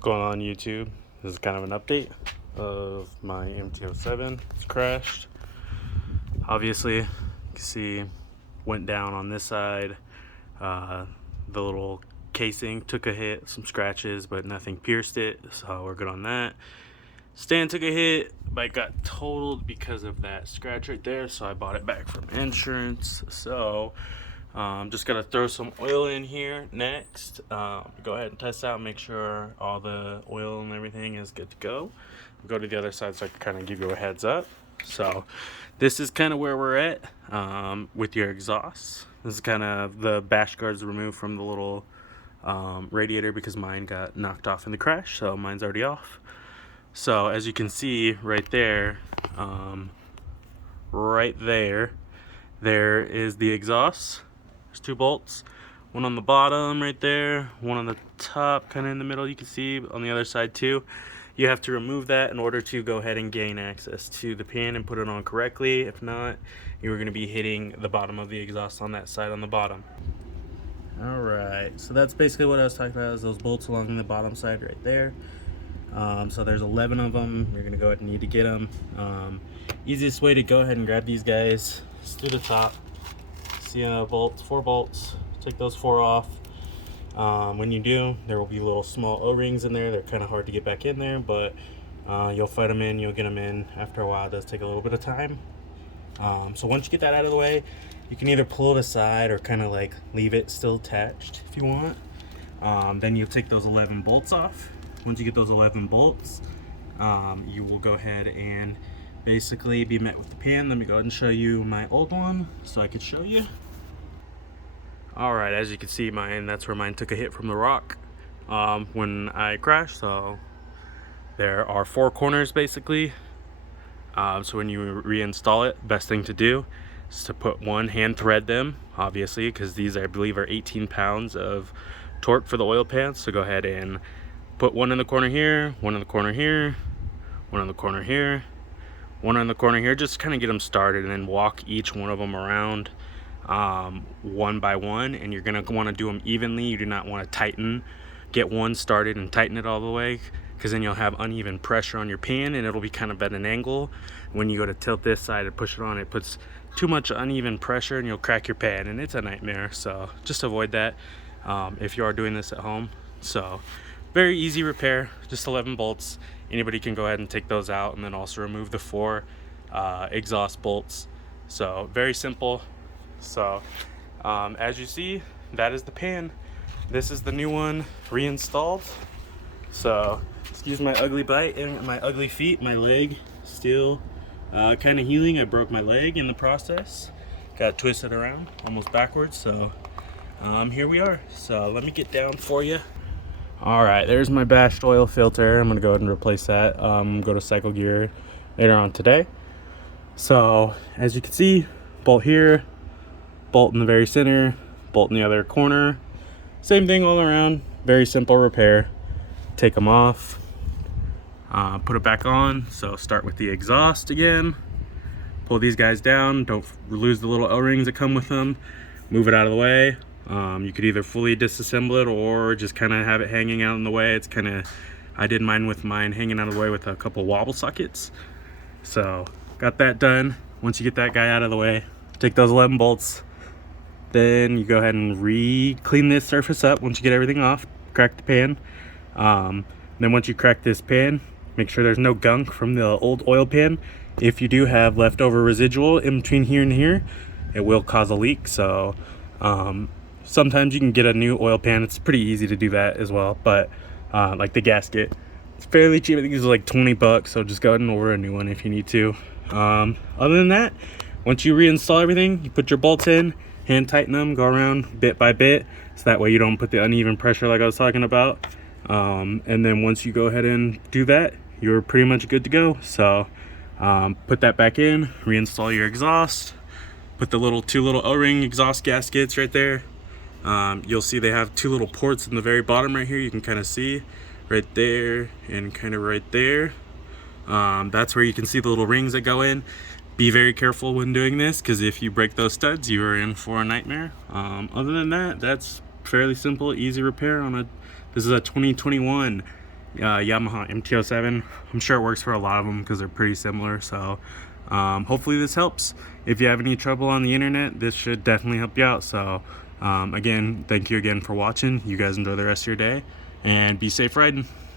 going on YouTube? This is kind of an update of my MT07. It's crashed. Obviously, you can see went down on this side. The little casing took a hit, some scratches, but nothing pierced it, so we're good on that. Stand took a hit, bike got totaled because of that scratch right there, so I bought it back from insurance. So just gotta throw some oil in here next. Go ahead and test out, make sure all the oil and everything is good to go. Go to the other side so I can kind of give you a heads up. So this is kind of where we're at with your exhaust. This is kind of the bash guards removed from the little radiator because mine got knocked off in the crash, so mine's already off. So as you can see right there, there is the exhaust. There's two bolts, one on the bottom right there, one on the top kind of in the middle. You can see on the other side too. You have to remove that in order to go ahead and gain access to the pan and put it on correctly. If not, you're going to be hitting the bottom of the exhaust on that side on the bottom. Alright, so that's basically what I was talking about, is those bolts along the bottom side right there. So there's 11 of them. You're going to go ahead and need to get them. Easiest way to go ahead and grab these guys is through the top. See bolts, 4 bolts. Take those 4 off. When you do, there will be little small O-rings in there. They're kind of hard to get back in there, but you'll fight them in, you'll get them in. After a while, it does take a little bit of time. So once you get that out of the way, you can either pull it aside or kind of like leave it still attached if you want. Then you'll take those 11 bolts off. Once you get those 11 bolts, you will go ahead and basically be met with the pan. Let me go ahead and show you my old one so I could show you. Alright, as you can see, that's where mine took a hit from the rock when I crashed. So there are 4 corners basically. So when you reinstall it, best thing to do is to put one, hand thread them, obviously, because these I believe are 18 pounds of torque for the oil pan. So go ahead and put one in the corner here, one in the corner here, one in the corner here, one in the corner here, just kind of get them started, and then walk each one of them around one by one. And you're going to want to do them evenly. You do not want to get one started and tighten it all the way, because then you'll have uneven pressure on your pan and it'll be kind of at an angle. When you go to tilt this side and push it on, it puts too much uneven pressure and you'll crack your pan, and it's a nightmare. So just avoid that if you are doing this at home. So very easy repair, just 11 bolts. Anybody can go ahead and take those out, and then also remove the 4 exhaust bolts. So very simple. So as you see, that is the pan. This is the new one reinstalled. So excuse my ugly bite and my ugly feet. My leg still kind of healing. I broke my leg in the process, got twisted around almost backwards. So here we are. So let me get down for you. Alright, there's my bashed oil filter. I'm going to go ahead and replace that. Go to Cycle Gear later on today. So, as you can see, bolt here, bolt in the very center, bolt in the other corner. Same thing all around. Very simple repair. Take them off, put it back on. So start with the exhaust again. Pull these guys down. Don't lose the little O-rings that come with them. Move it out of the way. You could either fully disassemble it or just kind of have it hanging out in the way. It's kind of, I did mine hanging out of the way with a couple wobble sockets. So got that done. Once you get that guy out of the way, take those 11 bolts. Then you go ahead and clean this surface up. Once you get everything off, crack the pan. Then once you crack this pan, make sure there's no gunk from the old oil pan. If you do have leftover residual in between here and here, it will cause a leak. So sometimes you can get a new oil pan. It's pretty easy to do that as well. But like the gasket, it's fairly cheap. I think it's like 20 bucks. So just go ahead and order a new one if you need to. Other than that, once you reinstall everything, you put your bolts in, hand tighten them, go around bit by bit, so that way you don't put the uneven pressure like I was talking about. And then once you go ahead and do that, you're pretty much good to go. So put that back in, reinstall your exhaust, put the 2 little O-ring exhaust gaskets right there. You'll see they have 2 little ports in the very bottom right here. You can kind of see right there and kind of right there. That's where you can see the little rings that go in. Be very careful when doing this, because if you break those studs, you are in for a nightmare. Other than that, that's fairly simple, easy repair on this is a 2021 Yamaha MT07. I'm sure it works for a lot of them because they're pretty similar. So hopefully this helps. If you have any trouble on the internet, this should definitely help you out. So again, thank you again for watching. You guys enjoy the rest of your day and be safe riding.